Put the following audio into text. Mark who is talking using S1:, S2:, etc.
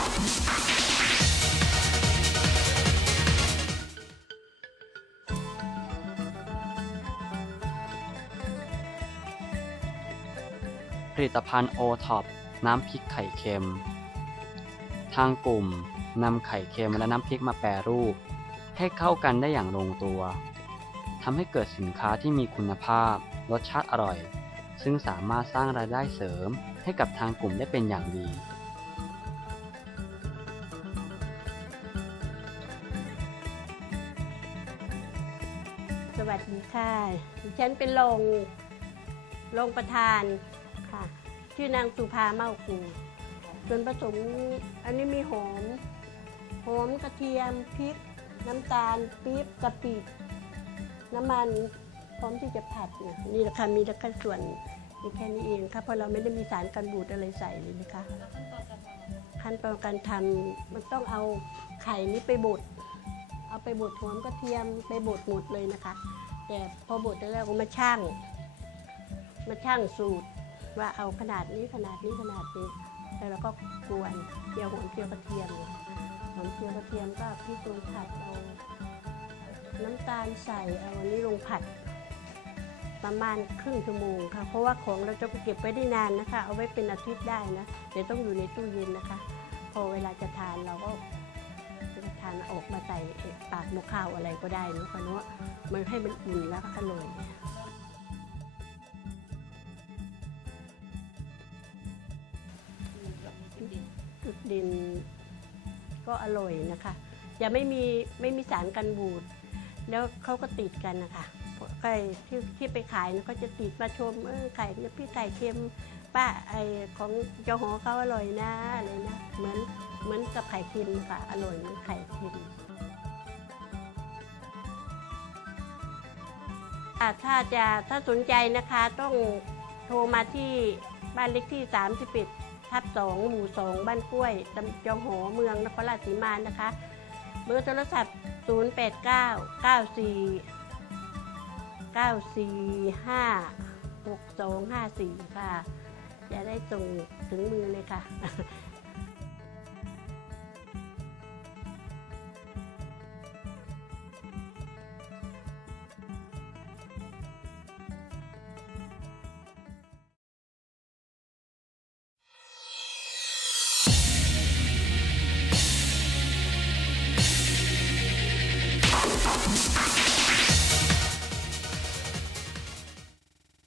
S1: ผลิตภัณฑ์โอท็อปน้ำพริกไข่เค็ม ทางกลุ่มนำไข่เค็มและน้ำพริกมาแปรรูป ให้เข้ากันได้อย่างลงตัวทำให้เกิดสินค้าที่มีคุณภาพ รสชาติอร่อย ซึ่งสามารถสร้างรายได้เสริมให้กับทางกลุ่มได้เป็นอย่างดี
S2: สวัสดีค่ะดิฉันเป็นรองรองประธานค่ะ ชื่อนางสุภาเมากูส่วนผสมอันนี้มีหอม หอมกระเทียมพริก น้ำตาลปี๊บกะปิน้ำมันพร้อมที่จะผัดเนี่ยนี่แหละคะมีแค่ส่วนมีแค่นี้เองค่ะเพราะเราไม่ได้มีสารกันบูดอะไรใส่เลยนะคะขั้นตอนการทำมันต้องเอาไข่นี้ไปบด เอาไปบดหอมกระเทียมไปบดหมดเลยนะคะ แต่พอบดแล้วก็มาช่างมาช่างสูตรว่าเอาขนาดนี้ขนาดนี้ขนาดนี้แล้วเราก็กวนเจียวหอมเจียวกระเทียมหอมเจียวกระเทียมก็พริกลงผัดเอาน้ำตาลใส่เอาอันนี้ลงผัดประมาณครึ่งชั่วโมงค่ะ เพราะว่าของเราจะเก็บไว้ได้นานนะคะ เอาไว้เป็นอาทิตย์ได้นะ เดี๋ยวต้องอยู่ในตู้เย็นนะคะ พอเวลาจะทานเราก็ ทานออกมาใส่ปากหมกข้าวอะไรก็ได้นะคะเนาะมันให้มันอุ่นแล้วก็อร่อยจุดด่นก็อร่อยนะคะอย่าไม่มีไม่มีสารกันบูด แล้วเขาก็ติดกันนะคะไก่ที่ที่ไปขายนะเขาจะติดมาชมเออไข่เนี่ยพี่ไก่เค็ม ป้าไอของเจ้าหอเขาอร่อยนะอะไรนะเหมือนเหมือนกับไข่เค็มค่ะ อร่อยเหมือนไข่เค็มถ้าจะถ้าสนใจนะคะต้องโทรมาที่บ้านเล็กที่ 31 ทับ 2 หมู่ 2 บ้านกล้วยตำจองหอเมืองนครราชสีมานะคะ เบอร์โทรศัพท์ 089 94 945 6254 ค่ะ จะได้ส่งถึงมือเลยค่ะ